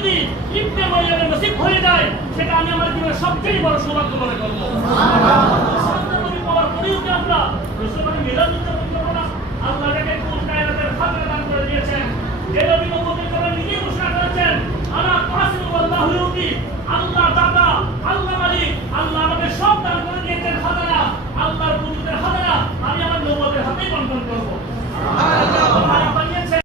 যদি ইবনে মারইয়ামের নসিব হয়ে যায় সেটা আমি আমার জীবনের সবচেয়ে বড় সৌভাগ্য মনে করব। সুবহানাল্লাহ পড়ার পরেও কি আমরা রাসূলের মিলাদ উদযাপন করব না? আল্লাহ যাকে কুল কায়নাতের খাজনা দান করে দিয়েছেন, যে নবী মুহাম্মদ করে নিজে ঘোষণা করেছেন আনা কাসিমু আল্লাহু ইউতি, আল্লাহ দাতা, আল্লাহ মালিক, আল্লাহ আমাকে সব দান করে দিয়েছেন খাজনা, আল্লাহর কুদরতের খাজনা আমি আমার নবুয়তের হাতেই বন্টন করব। সুবহানাল্লাহ বানিয়েছেন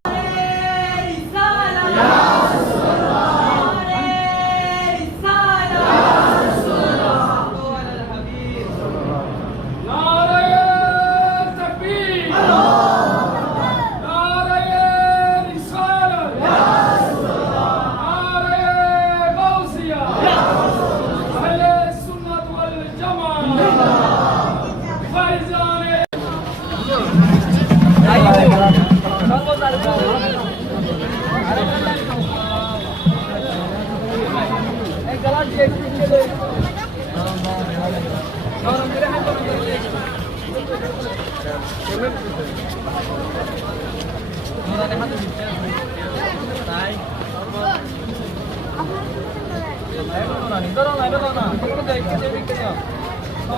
Ayo,